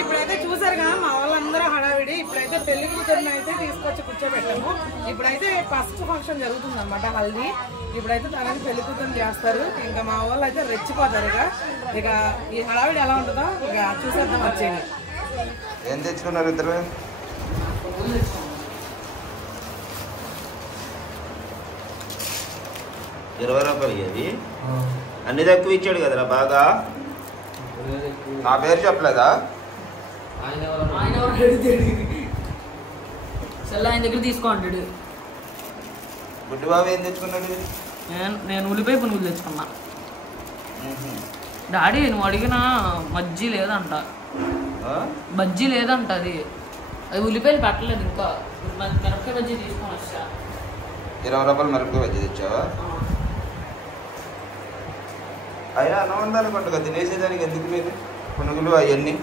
ఇప్పుడైతే చూసారుగా మా వాళ్ళందరూ హడావిడి. ఇప్పుడైతే పెళ్లి కూతురుని అయితే తీసుకొచ్చి కూర్చోబెట్టాము. ఇప్పుడైతే ఫస్ట్ ఫంక్షన్ జరుగుతుంది అనమాట, హల్దీ. ఇప్పుడైతే తనని పెళ్లి కూతురుని చేస్తారు. ఇంకా మా వాళ్ళు అయితే రెచ్చిపోతారు. ఇక ఈ హడావిడి ఎలా ఉంటుందో ఇక చూసేద్దాం వచ్చేది. ఏం తెచ్చుకున్నారు ఇద్దరు? ₹20 అవి అన్ని తక్కువ ఇచ్చాడు కదరా బాగా. నా పేరు చెప్పలేదా? ఆయన దగ్గర తీసుకో అంటాడు. గుడ్డి బాబు ఏం తెచ్చుకున్నాడు? నేను ఉల్లిపాయ పునుగులు తెచ్చుకున్నా. డాడీ నువ్వు అడిగిన బజ్జీ లేదంట, బజ్జీ లేదంట. అది ఉల్లిపాయలు పెట్టలేదు ఇంకా. మిరపకాయ బజ్జీ తీసుకొని వచ్చా. ₹20 మిరపకాయ బజ్జీ తెచ్చావా? అయినా అన్నం ఉందనుకుంటా తినేసేదానికి ఎందుకు మీరు పునుగులు అవన్నీ?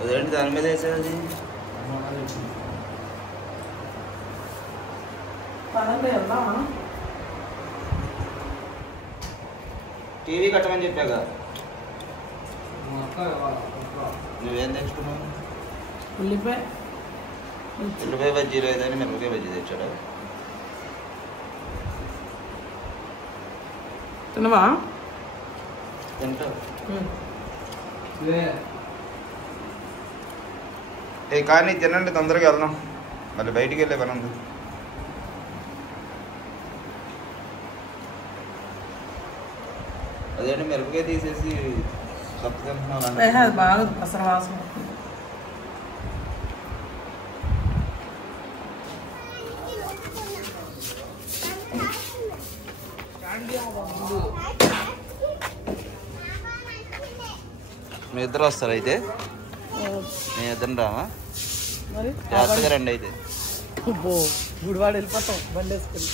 అదేంటి దాని మీద వేసేది? టీవీ కట్టమని చెప్పాగా. నువ్వేం తెచ్చుకున్నావు? ఉల్లిపాయ బజ్జీ లేదని మిరపకాయ బజ్జీ తెచ్చాడా? తినవా? తింటా. కానీ తినండి, తొందరగా వెళ్దాం. మళ్ళీ బయటికి వెళ్ళే పని ఉంది. అదేంటి మిరపకాయ తీసేసి సత్తు తింటున్నాను. బాగా అసలు వాసన. మీ ఇద్దరు వస్తారు అయితే? మీ ఇద్దరు రామా? జాగ్రత్తగా రండి అయితే. గుడివాడు వెళ్ళిపోతాం బండి వేసుకెళ్ళి.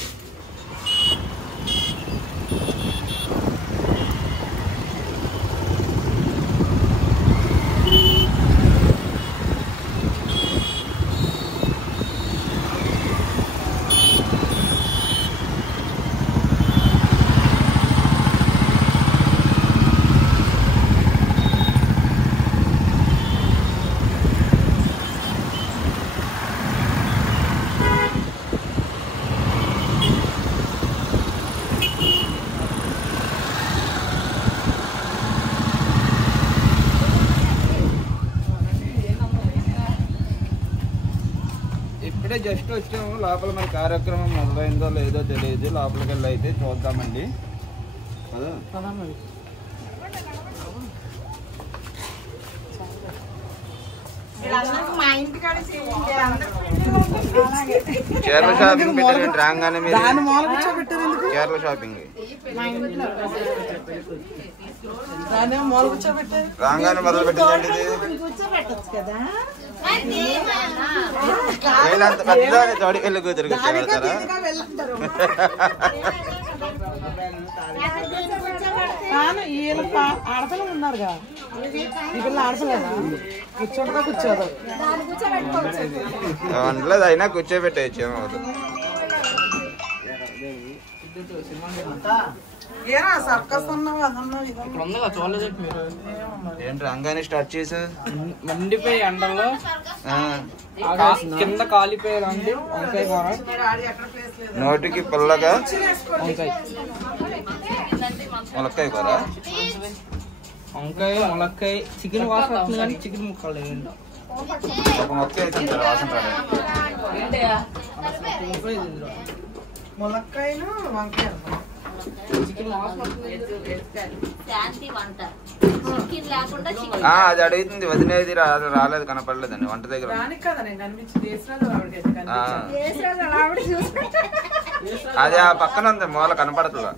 ఇప్పుడే జస్ట్ వచ్చాము. లోపల మరి కార్యక్రమం మొదలైందో లేదో తెలియదు. లోపలికి వెళ్ళి అయితే చూద్దామండి. చీరల షాపింగ్ పెట్టారు రాగానే. మీరు చీరల షాపింగ్ రాగానే మొదలు పెట్టిందండి. వీళ్ళంత పెద్ద తోడికెళ్ళి కూతురు కూర్చోబెడతారా? ఆడపిల్లలు ఉన్నారుగా, ఈ పిల్ల ఆడపిల్లదా? కూర్చోటగా కూర్చోదు వంటలేదు, అయినా కూర్చోబెట్టేయచ్చు. ఏమవుతుంది? ఏంటి రంగానే స్టార్ట్ చేసా? మండిపోయి ఎండల్లో కింద కాలిపోయేలాంటి వంకాయ కూర, నోటికి పుల్లగా వంకాయ, ములక్కాయ కూర, వంకాయ ములక్కాయ, చికెన్ వాసన వస్తుంది కానీ చికెన్ ముక్కలు ఏంటో. ఒక మొక్క అయితే వాసన ములక్కాయలు వంకాయ అది అడుగుతుంది. వదిలేది రాలేదు, కనపడలేదండి వంట దగ్గర. అది ఆ పక్కన ఉంది, మూల కనపడట్లా.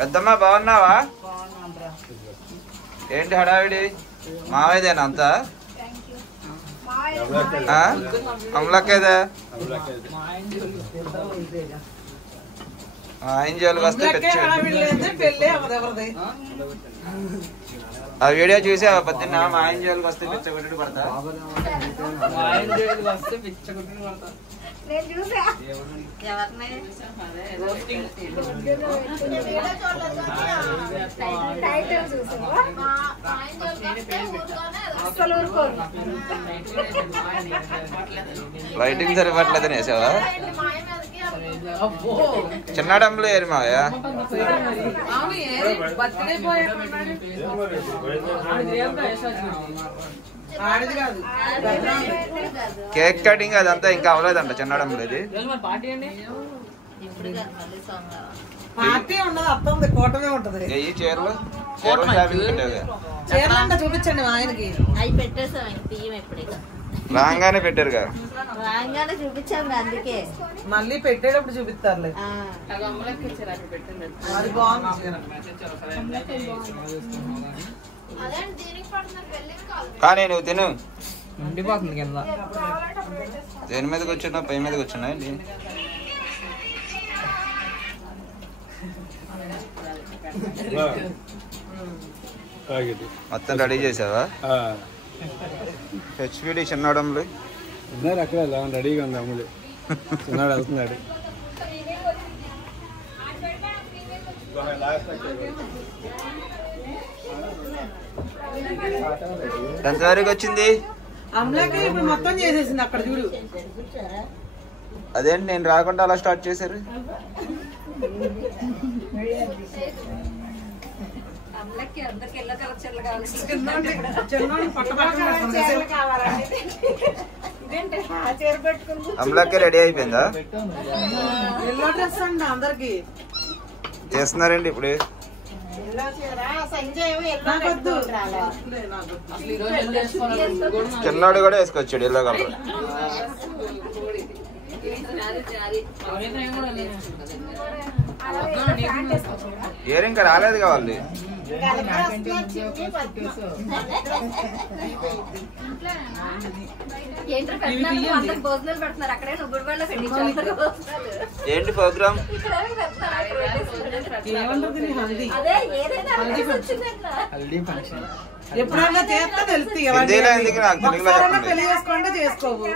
పెద్దమ్మ బాగున్నావా? ఏంటి హడావిడి? మావయ్యదేనా అంతా? అమలక్కేదా? ఆయన జోలికి వస్తే ఆ వీడియో చూసి పొద్దున్న మా ఆయన జోలికి వస్తే పిచ్చ కొట్టుడు పడతా. లైటింగ్ సరిపట్లేదు వేసావా? చిన్నడంలో ఏరి మావయ్య. కేక్ కటింగ్ అదంతా ఇంకా అవ్వలేదంట చిన్నడంలో. ఇది ఈ చీరలు చూపించండి ఆయనకి. అవి పెట్టేసాం ఎప్పుడైనా రాగానే పెట్టారుగా. రాగానే చూపించాం అందుకే మళ్ళీ పెట్టేటప్పుడు చూపిస్తారులే. అది బాగుంది. కానీ నువ్వు తిను. ఉండిపోతుంది కింద. దేని మీద కూర్చున్నా? పై మీద కూర్చున్నా ఏంటి? మొత్తం రెడీ చేసావా? హెచ్పిడి చిన్నడంలో అక్కడ రెడీగా ఉంది. అమ్ములు చిన్నాడు వెళ్తున్నాడు. ఎంతవరకు వచ్చింది? అమలాకి ఇప్పుడు మొత్తం చేసేసింది అక్కడ చూడు. అదేంటి నేను రాకుండా అలా స్టార్ట్ చేశారు? అమలాకి రెడీ అయిపోయిందా? ఎల్లో డ్రెస్ అండి అందరికి చేస్తున్నారండి ఇప్పుడు. చిన్నాడు కూడా వేసుకొచ్చాడు ఎల్లో కలర్. ఇయర్ ఇంకా రాలేదు కావాలి. ఏంటి ప్రోగ్రామ్? ఎప్పుడన్నా చేస్తా తెలుస్తుంది. పెళ్లి చేసుకుంటే చేసుకోవు.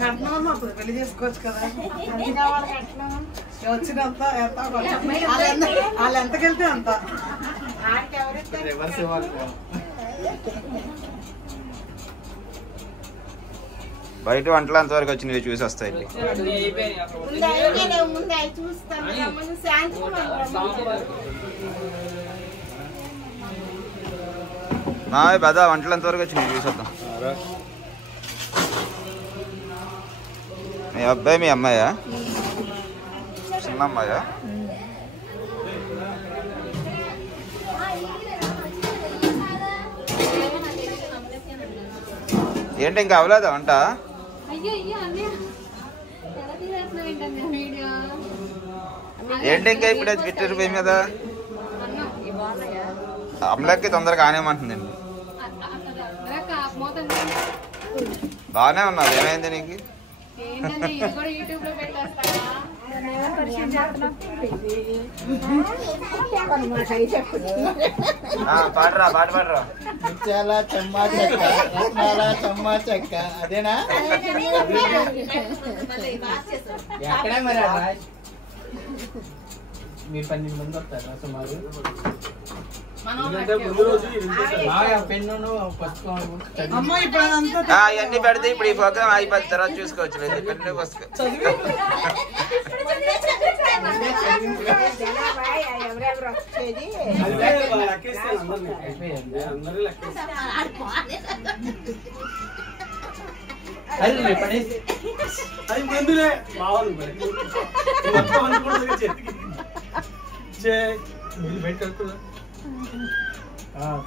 కట్నం అప్పుడు పెళ్లి చేసుకోవచ్చు కదా. వచ్చినంత వాళ్ళు ఎంతకెళ్తే అంత. బయట వంటలు అంతవరకు వచ్చినవి చూసి వస్తాయి. మావయ్య పదా వంటలు ఎంతవరకు వచ్చినాయి చూసొద్దాం. మీ అబ్బాయి మీ అమ్మాయా? చిన్న అమ్మాయా? ఏంటి ఇంకా అవ్వలేదా వంట? ఏంటి ఇంకా ఇప్పుడే ట్విట్టర్ పే మీద అమలకి తొందరగా ఆనేమంటుందండి. బాగానే ఉన్నావు. ఏమైంది నీకు? పాడరా, పాట పాడరా. ముత్యాల చెమ్మా చెక్క, రత్నాల చెమ్మా చెక్క, అదేనా? ఎక్కడే మరి మీరు 12 మంది వస్తారా సుమారు? అవన్నీ పెడితే ఇప్పుడు ఈ ప్రోగ్రామ్ అయిపోయిన తర్వాత చూసుకోవచ్చు. పెన్ను పుస్తకం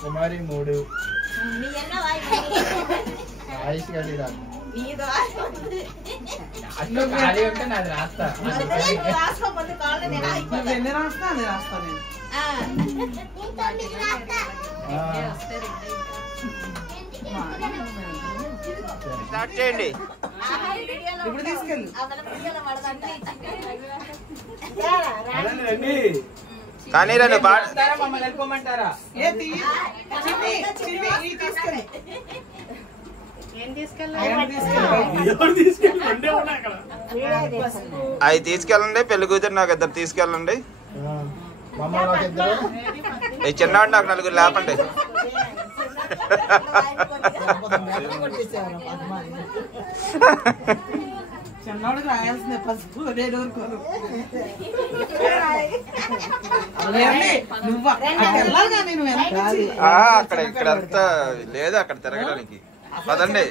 కుమారి 3 ఆయుష్ గారి నువ్వు ఎన్ని రాస్తా అది రాస్తా నేను. స్టార్ట్ చేయండి. ఇప్పుడు తీసుకెళ్ళు. కానీ రండి మమ్మల్ని వెళ్ళిపోమంటారా? ఏ తీ చిన్ని, చిన్ని, ఈ తీసుకెళ్ళు. అవి తీసుకెళ్ళండి. పెళ్లి కూతురు నాకు ఇద్దరు తీసుకెళ్ళండి. ఈ చిన్నవాడు నాకు నలుగురు లేపండి. చిన్నవాడికి రాయాల్సిందే పసుపు. నేను ఊరుకోను. నువ్వు వెళ్ళాలిగా నేను అక్కడ ఇక్కడ అంతా లేదు అక్కడ తిరగడానికి. పదండి.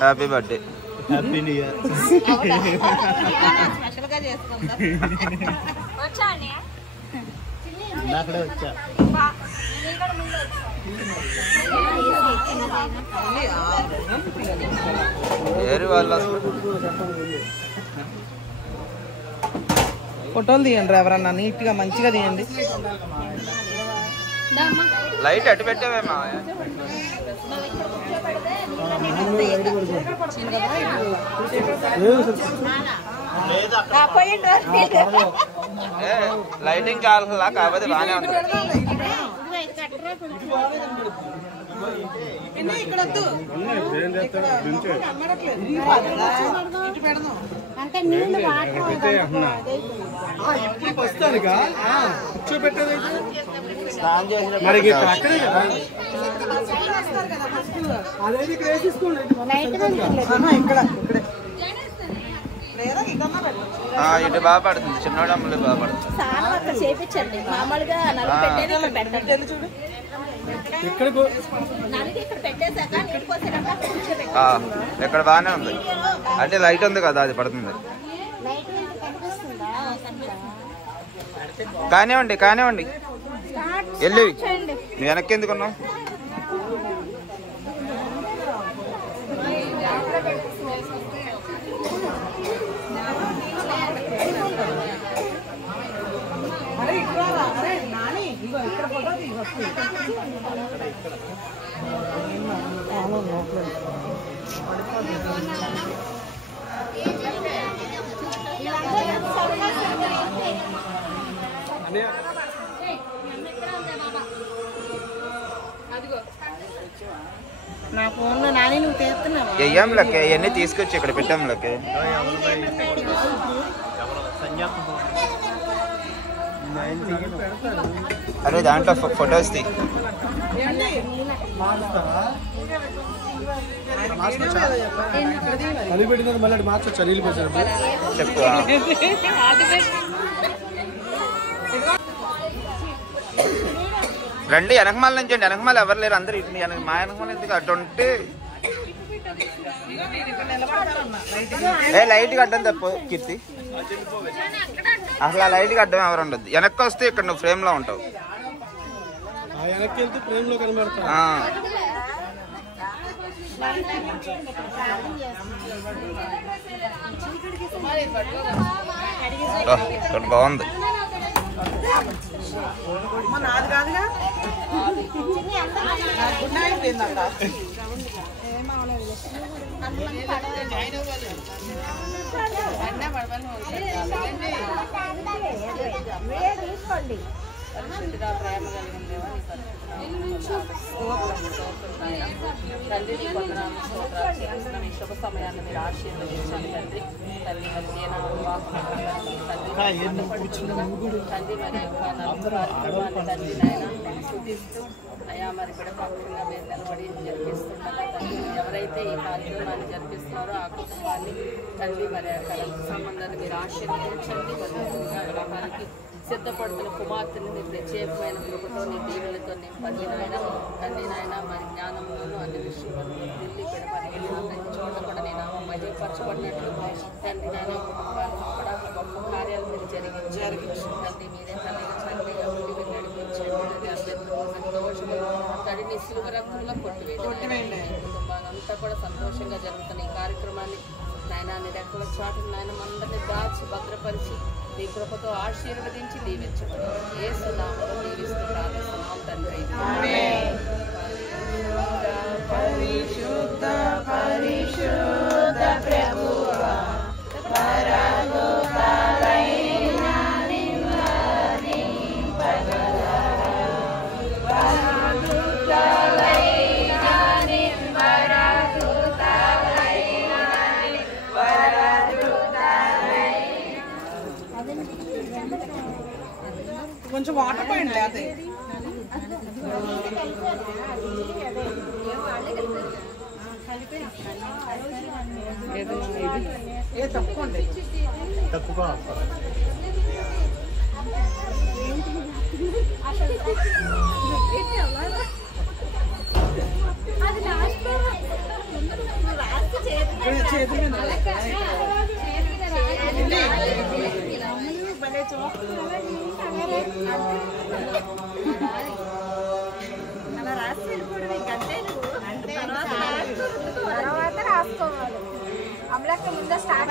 Happy birthday. Happy new year. Special గా చేసుకుందాం. అక్కడే వచ్చా. వేరే వాళ్ళు ఫోటోలు తీయండి ఎవరన్నా నీట్ గా మంచిగా తీయండి. లైట్ అటు పెట్టావేమా? లైటింగ్ కావాలా కాకపోతే బాగానే ఉంది. ఇక్కడ వద్దు. ఇటు పెడదాం. వస్తానుగా కూర్చోబెట్టేది మరి అక్కడే కదా. అదేది ఇక్కడ వేసేసుకోండి. ఇక్కడ ఇటు బాగా పడుతుంది. చిన్నోడు అమ్మలు బాగా పడుతుంది. సార్ అక్కడ చేపించండి. మామూలుగా నలుగు పెట్టేది ఇక్కడ పెట్టండి. చూడు నలుగు ఇక్కడ పెట్టేశాక నీళ్ళు పోసేటప్పుడు ఇక్కడ బాగానే ఉంది. అంటే లైట్ ఉంది కదా అది పడుతుంది. కానివ్వండి కానివ్వండి. వెళ్ళి నువ్వు వెనక్కి ఎందుకున్నావు? నా ఫోన్ లో నాని నువ్వు తీస్తున్నావా? వెయ్యాం లెక్క ఇవన్నీ తీసుకొచ్చి ఇక్కడ పెట్టాం లెక్క. అరే దాంట్లో ఫొటోస్ తీ. అది పెట్టిన మళ్ళీ మార్చొచ్చా నీళ్ళు పోసారు చెప్పు. రండి వెనకమాల నుంచి అండి. వెనకమాల ఎవరు లేరు అందరు ఇటు మా వెనకమాల ఎందుకు అటు ఉంటే లైట్ కట్టడం తప్పు కీర్తి. అసలు ఆ లైట్ కట్టడం ఎవరు ఉండదు. వెనక్కి వస్తే ఇక్కడ నువ్వు ఫ్రేమ్ లో ఉంటావు. వెనక్కి వెళ్తే ఫ్రేమ్ లో కనబడతా. బాగుంది. నాది కాదుగా. గుడ్ నైట్ ఏందంట. తీసుకోండి. తండ్రి నీ కొందనాలు స్తోత్రాలు. ఈ శుభ సమయాన్ని మీరు ఆశీర్వదించండి తండ్రి. తల్లి మధ్యన తండ్రి మరి కార్యక్రమాన్ని తండ్రి నాయన స్తుతిస్తూ అయా మరి కూడా పక్షంగా మీరు నిలబడి జరిపిస్తుండగా తండ్రి ఎవరైతే ఈ కార్యక్రమాన్ని జరిపిస్తున్నారో ఆ కుటుంబాన్ని తండ్రి మరి అక్కడ సంబంధాన్ని మీరు ఆశీర్వదించండి. వివాహానికి సిద్ధపడుతున్న కుమార్తెని నీ ప్రత్యేకమైన కృపతో నీ దీవులతో నింపండి నాయన. తండ్రి నాయన మరి జ్ఞానంలోనూ అన్ని విషయంలో ఢిల్లీ కూడా మరి ప్రతి చోట కూడా నేను మహిళపరచబడినట్లు తండ్రి నాయన కుటుంబాలను కూడా గొప్ప కార్యాలు మీరు జరిగించండి. మీరే తల్లిగా తండ్రి అభివృద్ధి నడిపించండి. సంతోషము తండ్రి నీ శిలువ రక్తంలో కొట్టివేయండి. కుటుంబాలంతా కూడా సంతోషంగా జరుగుతున్న ఈ కార్యక్రమాన్ని నాయన నీ రెక్కల చాటు నాయన అందరినీ దాచి భద్రపరిచి నీ కృపతో ఆశీర్వదించి దీవించండి. యేసు నామములో దీవిస్తూ ప్రార్థిస్తున్నాం తండ్రి. పరిశుద్ధ పరిశుద్ధ ప్రభువా పరలోకలైన కొంచెం వాటర్ పోయండి అదే ఏ తప్పుకోండి తప్పుకో చేతి మీద అలా రాసి వెళ్ళిపోవడం ఇంకంతే తర్వాత రాసుకోవాలి అమలక్క ముందు స్టార్ట్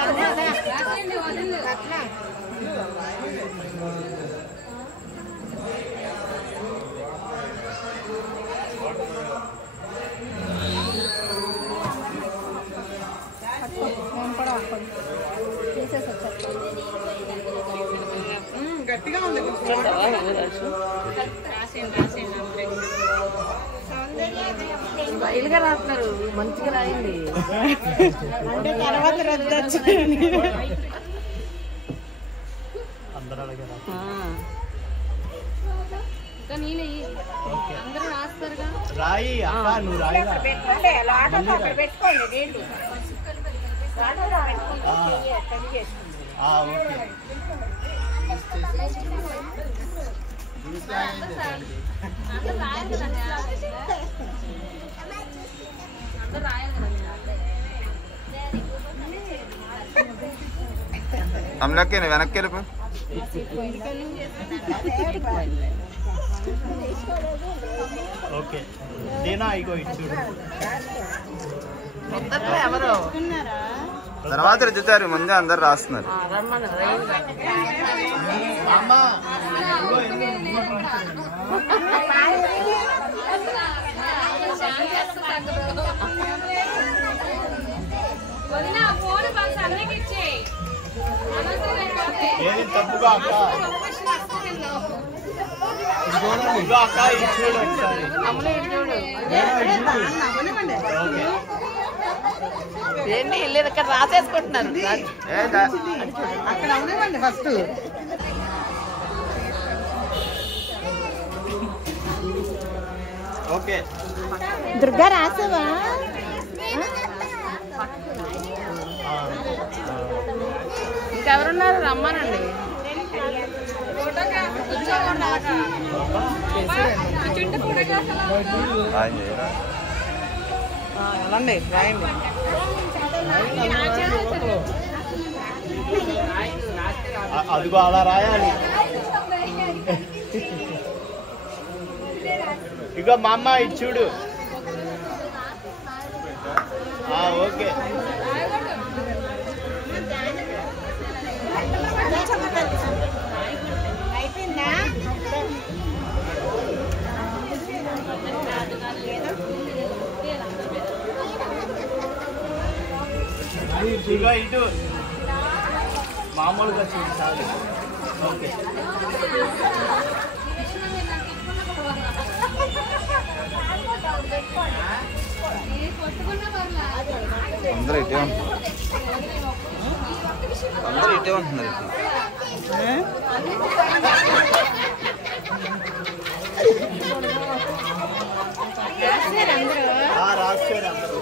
గట్టిగా ఉంది బయలుగా రాస్తున్నారు, మంచిగా రాయండి. అంటే తర్వాత రద్దు అందరూ రాస్తారుగా. రాయి అక్క నువ్వు రాయి పెట్టుకోండి నీళ్ళు అమలకి వెనక్కి వెళ్ళిపో. ఓకే దీనా ఇగో ఇటు ఎవరు తర్వాత రుద్దుతారు, ముందే అందరు రాస్తున్నారు. అమ్మ ఏది తప్పుగా అక్క ఇగో అక్క ఇది చూడు ఒకసారి. ఏంటి వెళ్ళేది ఇక్కడ రాసేసుకుంటున్నారు. అక్కడ ఉండేవండి ఫస్ట్ ఓకే దుర్గా రాసావా ఇంకెవరున్నారు రమ్మనండి. వెళ్ళండి రాయండి. అదిగో అలా రాయాలి. ఇగో మా అమ్మ ఇది చూడు. ఓకే అయిపోయిందా ఇగో ఇటు మామూలుగా చూడు చాలు. ఓకే అందరూ ఇటే ఉంటున్నారు, అందరూ ఇటే ఉంటున్నారు. రాశారు అందరూ.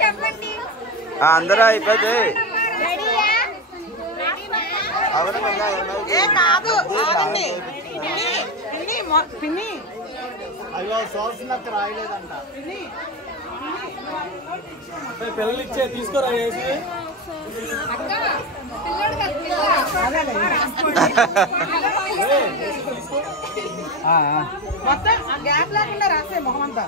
చెప్పండి అందరూ అయిపోతే కాదు పిన్ని అయ్యో సోసనక్క రాయలేదంట. పిల్లలు ఇచ్చే తీసుకోరా వేసి మొత్తం గ్యాప్ లేకుండా రాసే మొహం అంతా.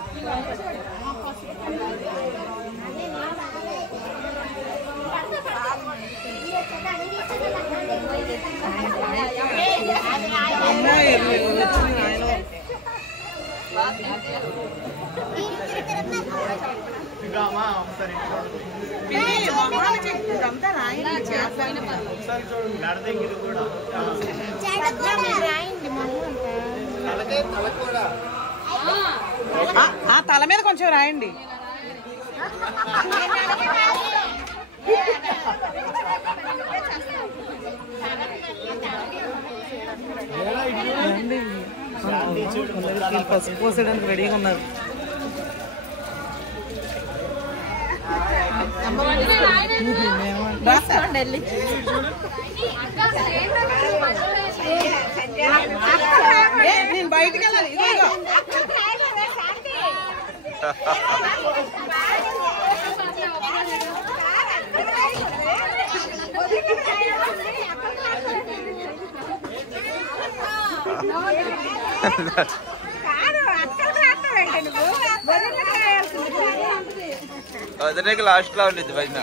ఇదంతా రాయండి. తల మీద కొంచెం రాయండి. పసుపు పోసేయడానికి రెడీగా ఉన్నారు. నేను బయటికి వెళ్ళాలి. వదిలేకి లాస్ట్ లో ఉండేది పైన.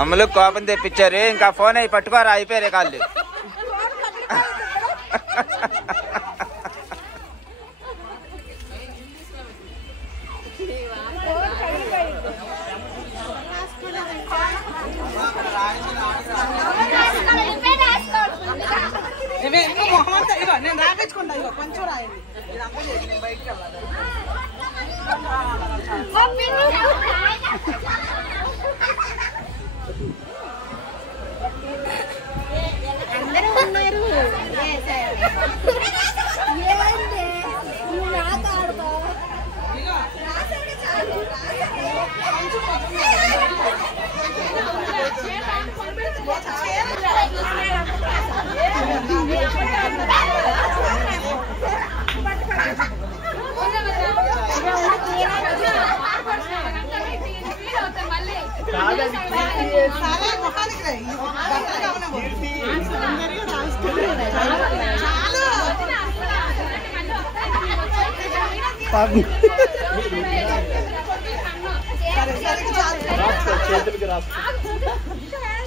అమ్మలు కోపం తెప్పించారు. ఇంకా ఫోన్ అయి పట్టుకోరా, అయిపోయారు కాళ్ళు. నేను రాపించుకుంటా. ఇగో కొంచెం రాయండి. ఇదంతా చేసి నేను బయటకు వెళ్ళాలి. అందరూ ఉన్నారు.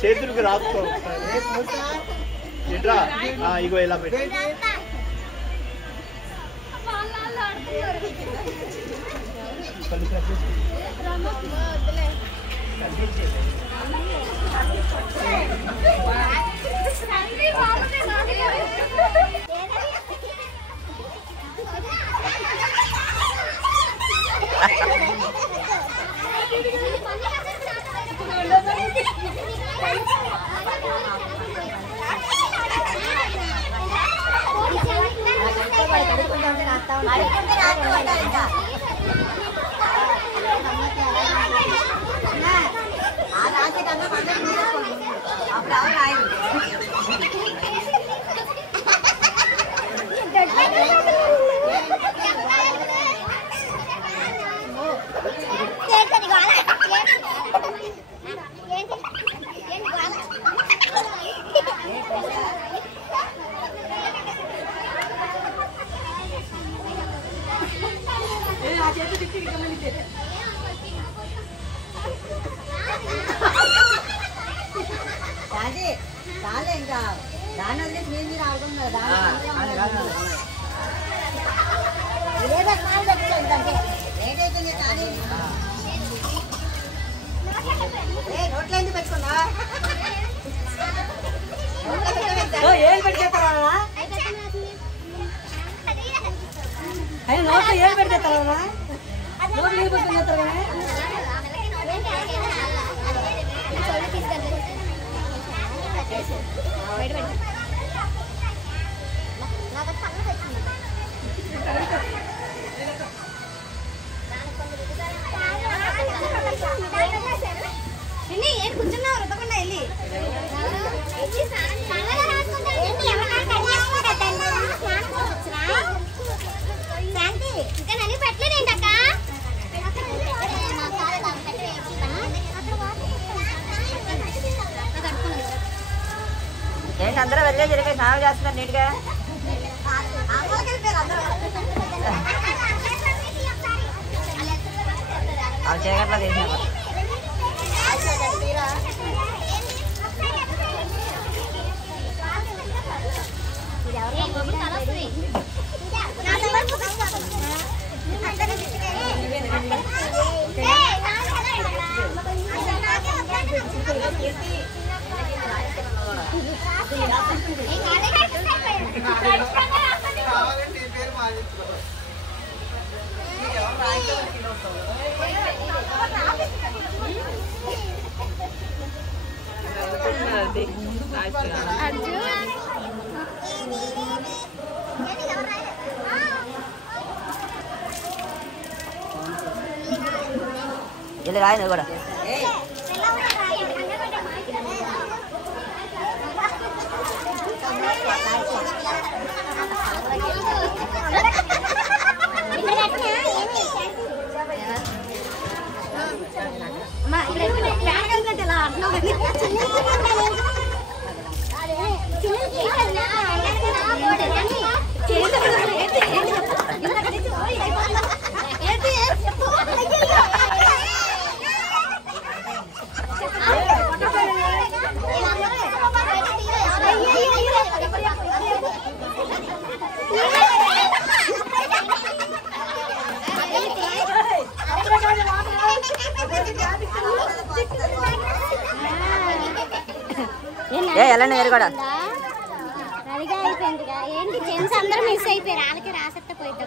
చేతులకు రాసుకో. ఇగో ఇలా పెట్టి నోట్లో ఏం పెడితే కూర్చున్నావు రుతకుండా వెళ్ళి ఇంకా నన్ను పెట్టలేదేంటక్క ఏంటి అందరూ వెళ్ళే జరిగే స్నానం చేస్తున్నారు నీట్గా వాళ్ళు చీకట్లో తీసినా వెళ్ళి రాయి నువ్వు కూడా వెళ్ళండి మీరు కూడా రెడీగా అయిపోయింది ఏంటి జెంట్స్ అందరూ మిస్ అయిపోయారు వాళ్ళకి రాసట్ట పోయిద్దా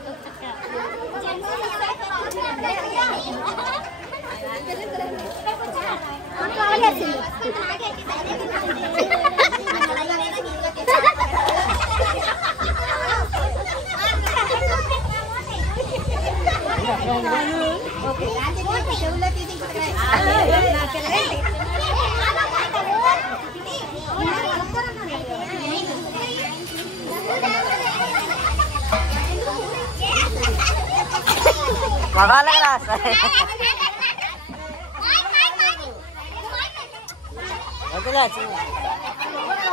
మగాళ్ళకి రాస్తారు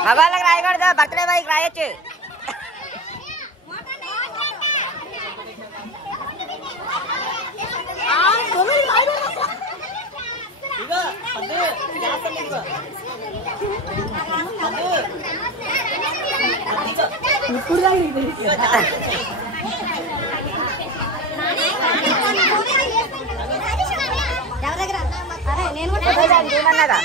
మగాళ్ళకి రాయకూడదు బర్త్డే బాయ్కి రాయొచ్చు ఏమన్నాగా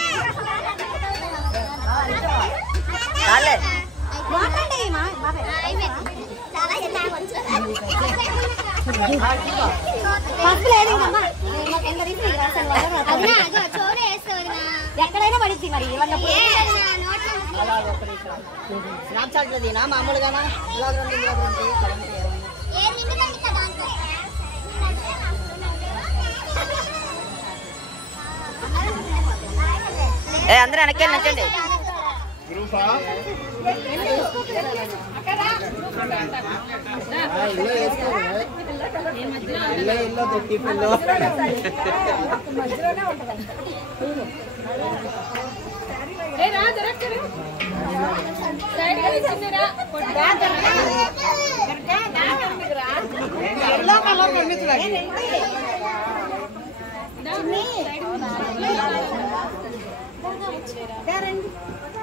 ఎక్కడైనా పడిద్ది మరి స్నాప్చాట్ దీనా మామూలుగానా అందరూ వెనక్కి నచ్చండి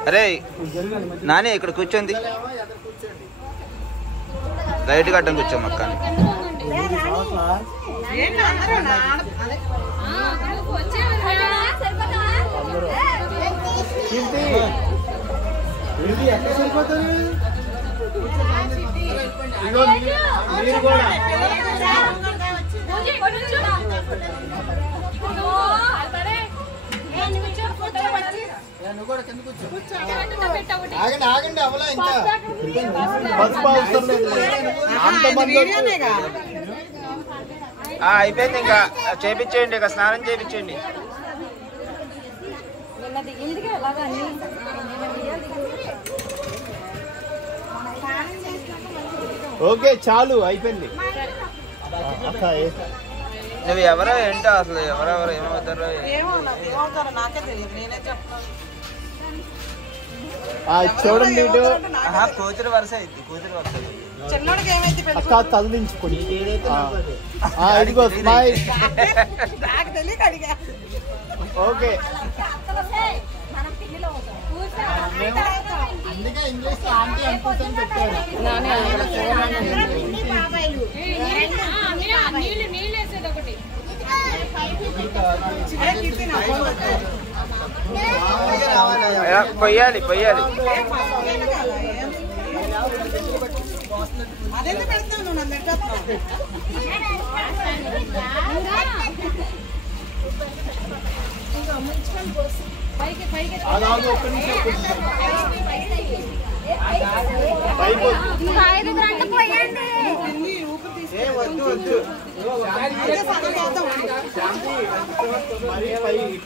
అరే నాని ఇక్కడ కూర్చోండి లైట్ కట్టం కూర్చోం అక్క మీరు కూడా నువ్వు కూడా కింద కూర్చో. ఆగండి ఆగండి అవలా ఇంకా పసుపు అవసరం లేదు. అయిపోయింది ఇంకా చేపించేయండి, ఇక స్నానం చేపించేయండి. ఓకే చాలు అయిపోయింది. నువ్వు ఎవరో ఏంటో అసలు ఎవరెవరు ఏమవుతారో నాకే తెలియదు, నేనే చెప్తాను. చూడండి ఇటు కూతురు వరుస అయింది, కూతురు వరుస అయింది. చిన్నోడికి ఏమైంది అక్క తదిలించుకోండి. ఇదిగో స్మైల్. నాకు తెలియక అడిగా. ఓకే అందుకే ఇంగ్లీష్ ఆంటీ అనుకుంటాను పెట్టాడు. పొయ్యాలి పొయ్యాలి. అదెందుకు పెడతావు నువ్వు నన్ను పెట్టేస్తావు?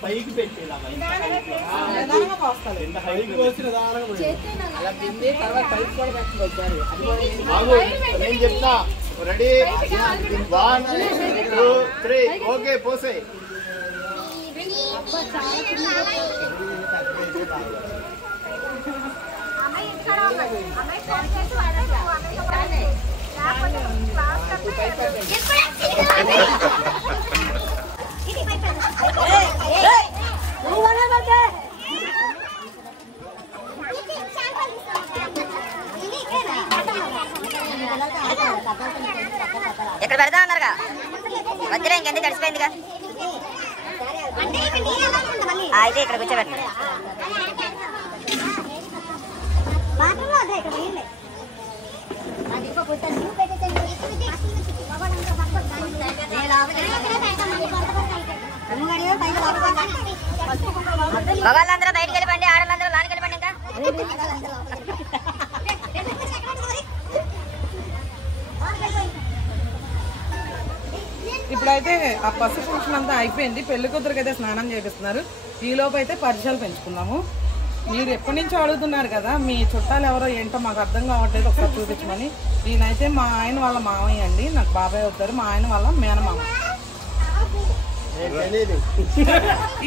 పైకి పెట్టి నేను చెప్తా. రెడీ 1 2 3 ఓకే పోసే. ఇక్కడ పెడతా అన్నారుగా, మధ్యలో ఇంకెందుకు తడిసిపోయిందిగా. అయితే ఇక్కడ కూర్చోబెట్టండి. మగాళ్ళందరూ బయటకు వెళ్ళిపోండి, ఆడలందరూ లోనికి వెళ్ళిపోండి. ఇంకా ఇప్పుడైతే ఆ పసుపు ఫంక్షన్ అంతా అయిపోయింది. పెళ్లి కూతురికి అయితే స్నానం చేపిస్తున్నారు. ఈలోపు అయితే పరిచయాలు పెంచుకున్నాము. మీరు ఎప్పటి నుంచో అడుగుతున్నారు కదా, మీ చుట్టాలు ఎవరో ఏంటో మాకు అర్థం కావట్లేదు, ఒకసారి చూపించమని. ఈయనైతే మా ఆయన వాళ్ళ మామయ్య అండి, నాకు బాబాయ్ అవుతారు. మా ఆయన వాళ్ళ మేనమామ.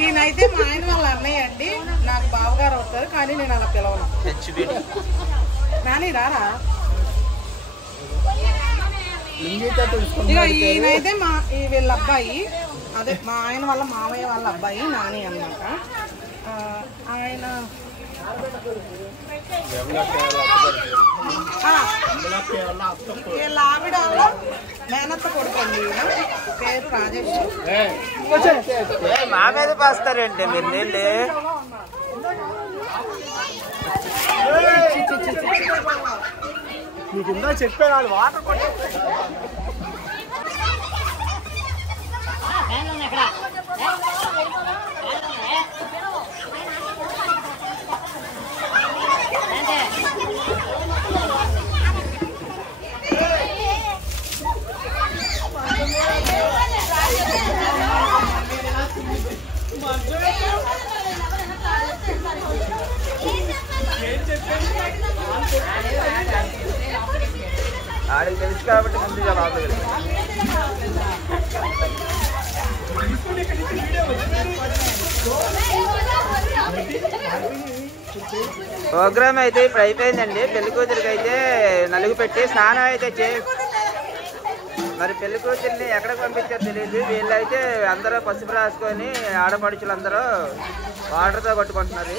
ఈయనైతే మా ఆయన వాళ్ళ అన్నయ్య అండి, నాకు బావగారు అవుతారు, కానీ నేను అలా పిలవను. కానీ రారా. ఇక ఈయనైతే వీళ్ళ అబ్బాయి, అదే మా ఆయన వాళ్ళ మామయ్య వాళ్ళ అబ్బాయి నాని అన్నమాట. ఆయన వీళ్ళ ఆవిడ మేనత్త కొడుకండి, పేరు రాజేష్. మా మీద పాస్తారండి మీరు నీళ్ళు. నీకు ఇందా చెప్పాను వాటర్ కొట్టే. ఆడికి తెలుసు కాబట్టి ముందు చాలా ఆపగలి. ప్రోగ్రామ్ అయితే ఇప్పుడు అయిపోయిందండి. పెళ్లి కూతురికి అయితే నలుగు పెట్టి స్నానం అయితే మరి పెళ్లి కూతుర్ని ఎక్కడికి పంపించారో తెలియదు. వీళ్ళైతే అందరూ పసుపు రాసుకొని ఆడపడుచులు అందరూ వాటర్తో కొట్టుకుంటున్నారు.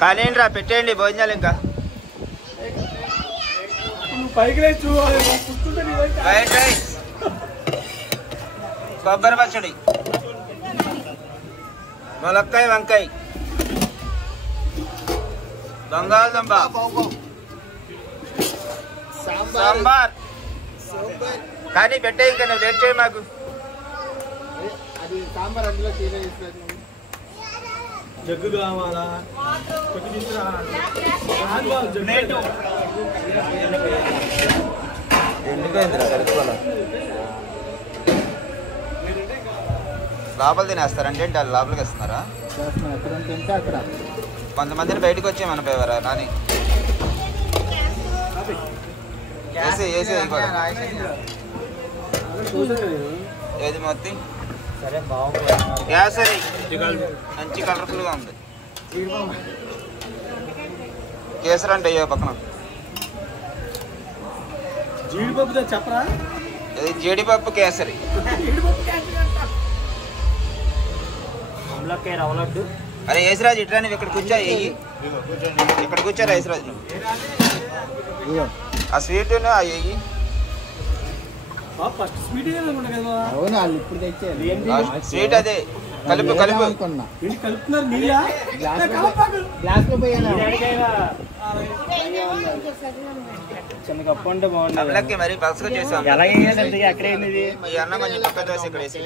కానీ రా పెట్టేయండి భోజనాలు. ఇంకా పైకి లేచి చూడాలి. ఫ్రైడ్ రైస్ కొబ్బరి పచ్చడి, ములక్కాయ వంకాయ, బంగాళదుంప, సాంబార్. కానీ పెట్టే ఇంకా నువ్వు లేట్ చేయి మాకు. అది సాంబార్ అందులో జగ్గు కావాలా? లోపల తినేస్తారంటే వాళ్ళు లోపలికి ఇస్తున్నారా? కొంతమందిని బయటకు వచ్చే మన పేవరా నాని ఏది మొత్తం కేసరి మంచి కలర్ఫుల్ గా ఉంది. కేసరి అంటే అయ్యో పక్కన జీడిపప్పు చెప్పరా? ఇది జీడిపప్పు కేసరి. రవ్వలడ్డు. అరే యేసరాజు ఇట్లా నువ్వు ఇక్కడ కూర్చో. ఇక్కడ కూర్చోరా యేసరాజు నువ్వు. ఆ స్వీట్ అయ్యి ఫస్ట్ స్వీట్ అవును వాళ్ళు ఇప్పుడు తెచ్చారు. స్వీట్ అదే కలుపు కలుపు కలుపుతున్నారు. నీళ్ళ గ్లాస్ లో పోయాను. చిన్న కప్పు అంటే బాగుంది. మరి పలసగా చేసాం. అక్కడే ఈ అన్న కొంచెం పక్క దోశ ఇక్కడ వేసి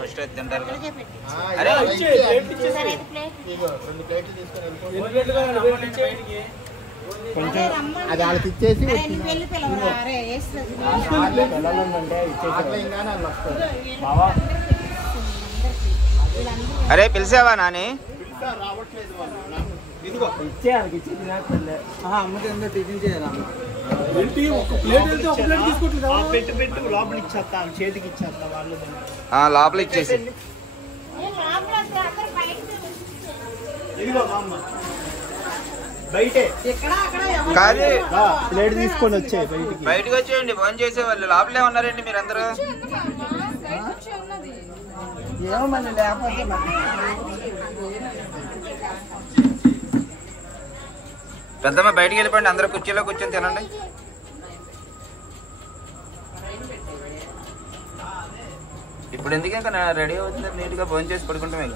ఫస్ట్ తింటారు. అరే కొంచెం అది వాళ్ళకి ఇచ్చేసి అరే పిలిచావా నాని? ఇచ్చే వాళ్ళకి ఇచ్చి అమ్మకి టిఫిన్ చేయాలి. పెట్టు లోపల ఇచ్చేస్తా, చేతికి ఇచ్చేస్తా. వాళ్ళు లోపల ఇచ్చేసి బయటే కాదు ప్లేట్ తీసుకొని వచ్చే బయటకు వచ్చేయండి. ఫోన్ చేసేవాళ్ళు లోపలే ఉన్నారండి మీరందరూ. ఏమన్నా లేకపోతే పెద్దమ్మ బయటికి వెళ్ళిపోండి. అందరూ కుర్చీలో కూర్చొని తినండి. ఇప్పుడు ఎందుకు ఇంకా రెడీ అవుతుంది? నీట్ గా ఫోన్ చేసి పడుకుంటామే.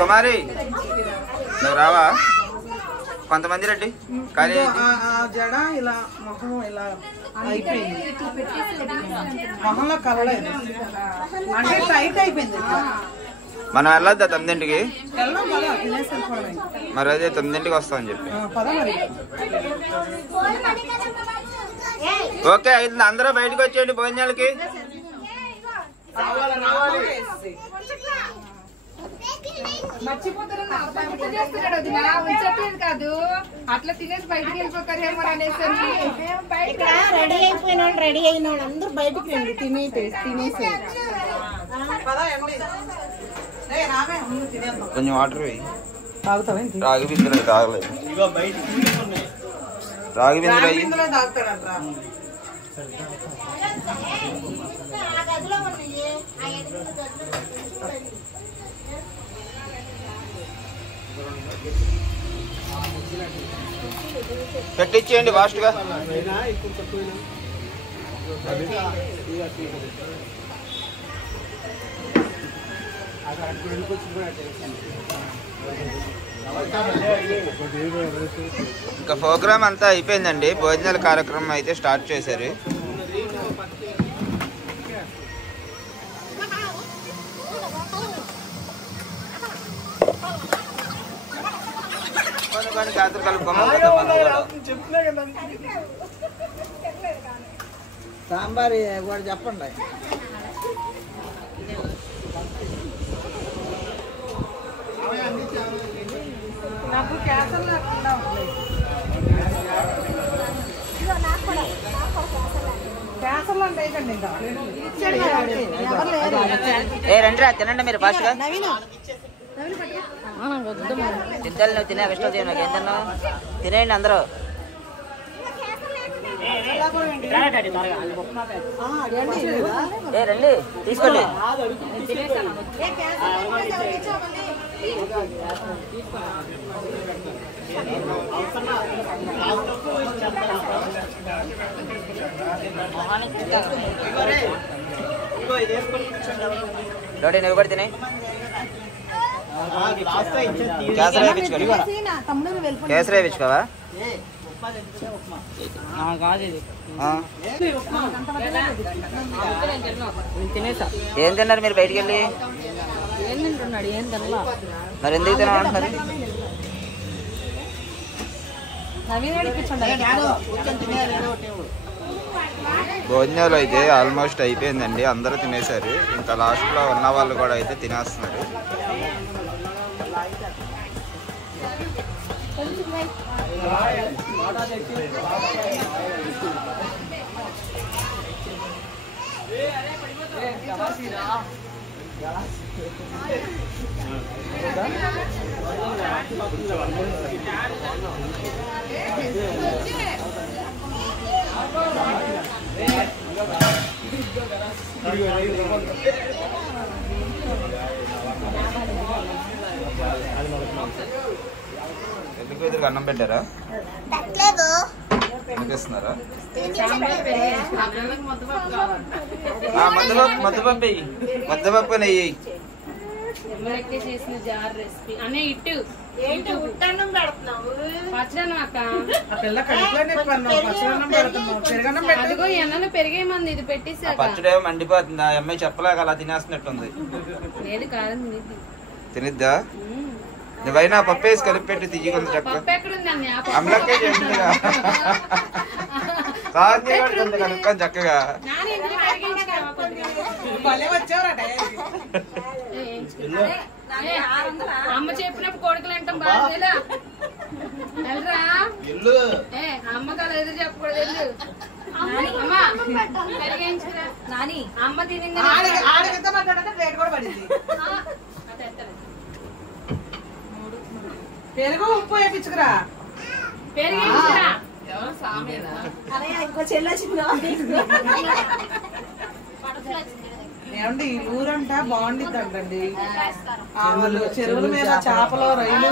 కుమారి నువ్వు రావా? కొంతమంది రండి. కానీ జడ ఇలా మొహం ఇలా అయిపోయింది. మొహంలో కలలేదు అంటే టైట్ అయిపోయింది. మనం వెళ్ళొద్దా 9ంటికి? మరి అదే 9ంటికి వస్తామని చెప్పి. ఓకే అయితే అందరూ బయటకు వచ్చేయండి భోజనాలకి. కాదు అట్లా తినేసి బయటకు వెళ్ళిపోతారేమో అనేసి రెడీ అయిపోయిన వాళ్ళు రెడీ అయిన వాళ్ళు అందరూ బయటకు రండి. తినేసి కొంచెం వాటర్ వేయి. తాగుతావా? రాగి బిందులు తాగలేదు. రాగి బిందులు అయ్యి పెట్టించేయండి ఫాస్ట్ గా. ఇంకా ప్రోగ్రామ్ అంతా అయిపోయిందండి. భోజనాల కార్యక్రమం అయితే స్టార్ట్ చేశారు. కొన్ని జాతర సాంబార్ కూడా చెప్పండి. నాకు క్యాన్సర్ లేకుండా క్యాన్సర్లు అంటే ఇంకా రండి రా తినండి మీరు ఫాస్ట్ గా. తింటాను నువ్వు తినే కష్టం నాకు ఏం తిన్నావు? తినేయండి అందరూ. రండి తీసుకోండి. రోటీ నువ్వు కూడా తినాయి. కేసరి వేయించుకోండి. కేసరి వేయించుకోవా? ఏం తిన్నారు మీరు బయటికి వెళ్ళి? మరి ఎందుకు తినాలంటున్నారు? భోజనాలు అయితే ఆల్మోస్ట్ అయిపోయిందండి, అందరూ తినేశారు. ఇంకా లాస్ట్లో ఉన్న వాళ్ళు కూడా అయితే తినేస్తున్నారు. ఎందుకు ఎదురుగా అన్నం పెట్టారా? ఎందుకు ఇస్తున్నారా? ముద్దపప్పు వెయ్యి, ముద్దపప్పు నెయ్యి. చేసిన జార్ రెసిపీ అనే ఇటు అదిగో ఎన్నో పెరిగేమంది ఇది పెట్టేసి పచ్చడే మండిపోతుంది. ఆ అమ్మాయి చెప్పలేక అలా తినేస్తున్నట్టుంది. లేదు కాదు తినిద్దా? నువ్వైనా పప్పు వేసి కలిపి పెట్టి తీయకుంది చక్క. అమ్మలకే చేసిందిగా, కలుపుకొని చక్కగా. అమ్మ చెప్పినప్పుడు కొడుకులు అంటాం బాగా. అమ్మ కదా ఎదురు చెప్పకూడదు. అమ్మ తినింది పెరుగు ఉప్పు వేయించుకురా. ఏమండి ఈ ఊరంట బాగుండిద్దంటండి. వాళ్ళు చెరువుల మీద చేపలు రొయ్యలు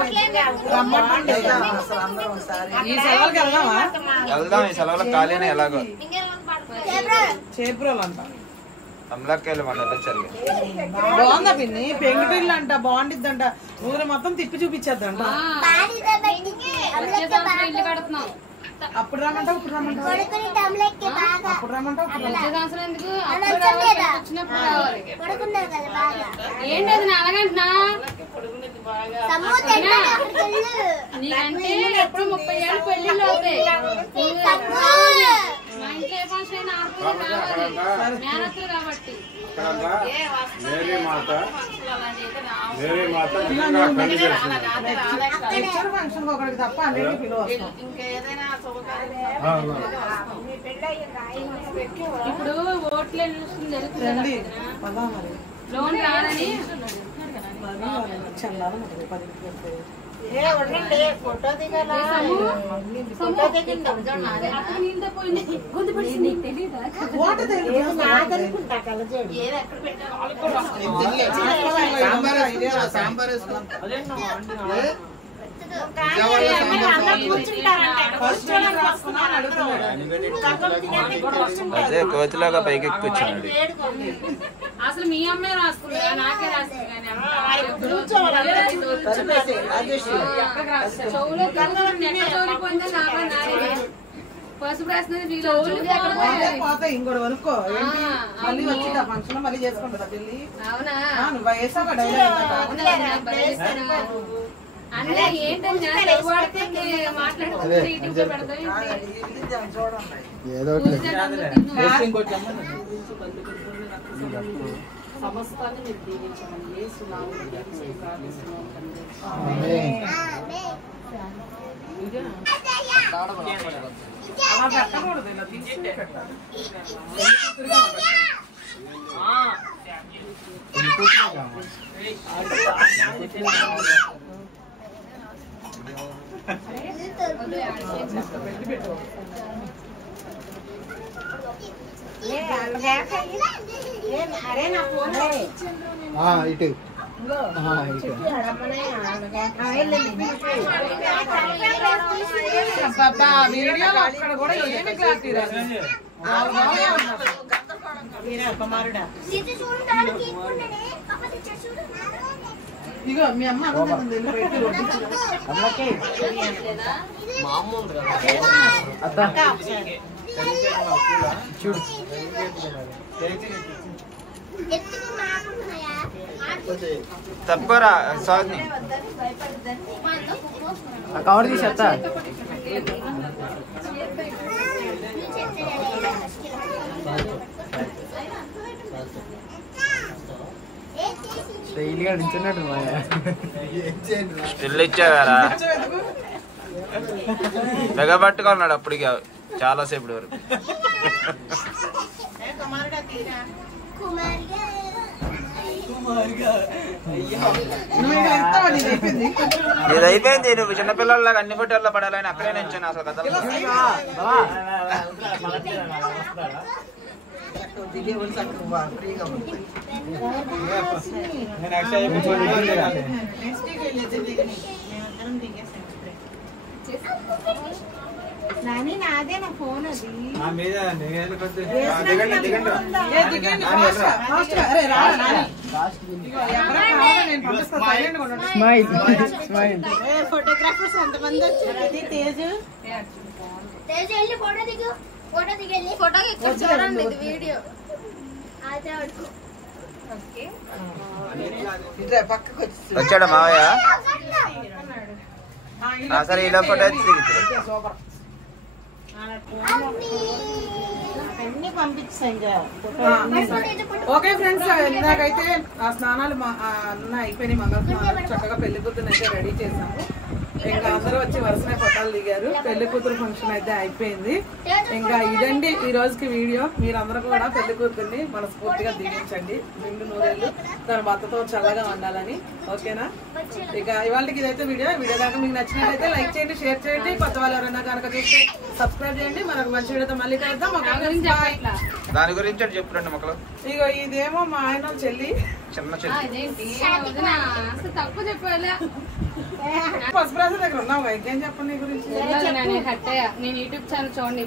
రమ్మండి. ఈ సెలవులకి వెళ్దామా? వెళ్దాం, ఈ సెలవులకు ఖాళీనే ఎలాగో. చేబ్రోలు అంట అమ్మలక్కాయలు మన బాగుందా పిన్ని? పెంకుటిల్లు అంట బాగుండిద్దంట. ఊరు మొత్తం తిప్పి చూపించేద్దంట. ఇల్లు కడుతున్నాం. అప్పుడు రమ్మంటావు, ఇప్పుడు రమ్మంటావు, అప్పుడు రమ్మంటావు. సంవత్సరం ఎందుకు వచ్చినప్పుడు రావాలి. ఏంటి అది అలాగంటున్నా? నీకంటే ఎప్పుడు 30 ఏళ్ళు పెళ్లిళ్ళు అవుతాయి. మా ఇంట్లో ఏ ఫంక్షన్ అయినా మేనత్తులు కాబట్టి ఫంక్షన్ ఒకరికి తప్ప అన్నిటికీ పిలువ. ఇప్పుడు ఓట్లు జరుగుతుంది, లోన్ రాదని ఫోటో దిగాలి. అదే కోతిలాగా పైకి ఎక్కొచ్చాడు. అసలు మీ అమ్మే రాసుకుంది, నాకే రాస్తుంది. పసుపు రాసినది పోతాయి. ఇంకోటి వనుకో మళ్ళీ వచ్చి ఫంక్షన్ మళ్ళీ చేసుకుంటుందా పెళ్లి? అవునా? నువ్వు వేసావు అంటే ఏంటంటే మాట్లాడుతుంది సమస్తాన్ని మీరు దీవించమని యేసునామములో అలా పెట్టకూడదు, ఇలా తీసుకుని పెట్టాలి. అరే నా ఫోన్ ఇటు వీడియోలో అక్కడ కూడా ఏమి క్లారిటీ రాదు. ఇగో మీ అమ్మ చూడు తప్పుకోరా సారీ కవర్ తీసేస్తా డైలీగా నిల్చున్నట్టు స్టిల్ ఇచ్చావారా బెగబట్టుకున్నాడు అప్పటికి చాలా సేపు వరకు. ఇది అయిపోయింది. నువ్వు చిన్నపిల్లలాగా అన్ని ఫోటోల్లో పడాలని అక్కడే నించాను అసలు కథ. నాదే నా ఫోన్ అది ఫోటోగ్రాఫర్స్ ఎంతమంది వచ్చారు? అది తేజు వచ్చాడా మావయ్య? సరే ఇలా ఫోటో అన్ని పంపించాను. ఓకే ఫ్రెండ్స్, ఇందాకైతే ఆ స్నానాలు అన్న అయిపోయినాయి. మంగళ స్నానాలు చక్కగా పెళ్లి కూతురు అయితే రెడీ చేసాము. ఇంకా అందరూ వచ్చి వరుసనే ఫోటోలు దిగారు. పెళ్లి కూతురు ఫంక్షన్ అయితే అయిపోయింది. ఇంకా ఇదండి ఈ రోజుకి వీడియో. మీరందరూ కూడా పెళ్లి కూతుర్ని మనస్ఫూర్తిగా దీవించండి. నిండు నూరేళ్ళు తన భర్తతో చల్లగా ఉండాలని. ఓకేనా? ఇక ఇవాళకి ఇదైతే వీడియో కనుక మీకు నచ్చినట్లయితే లైక్ చేయండి, షేర్ చేయండి. కొత్త వాళ్ళు ఎవరైనా కనుక చూస్తే సబ్స్క్రైబ్ చేయండి. మనకు మంచి వీడియోతో మళ్ళీ కలుద్దాం. దాని గురించి చెప్పండి మొక్కలు. ఇగో ఇదేమో మా ఆయన చెల్లి, చిన్న చెల్లి. తక్కువ చెప్పాలి. పసుపు రాజు దగ్గర ఉన్నావు. ఇంకేం చెప్పండి నీ గురించి. నేను యూట్యూబ్ ఛానల్ చూడండి.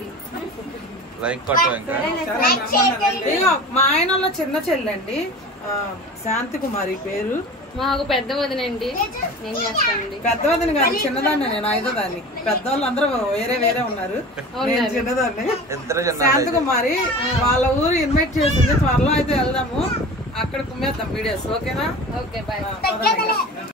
లైక్ కొట్టు. ఇగో మా ఆయన చిన్న చెల్లండి, శాంతి కుమారి పేరు. మాకు పెద్ద వదినండి. నేను చేస్తానండి. పెద్ద వదిన కాదు, చిన్నదాన్ని. నేను 5వ దాన్ని. పెద్దవాళ్ళు అందరూ వేరే ఉన్నారు. నేను చిన్నదాన్ని. శాంతి కుమారి వాళ్ళ ఊరు ఇన్వైట్ చేసింది. త్వరలో అయితే వెళ్దాము, అక్కడ కుమ్మేద్దాం వీడియోస్. ఓకేనా? Okay bye.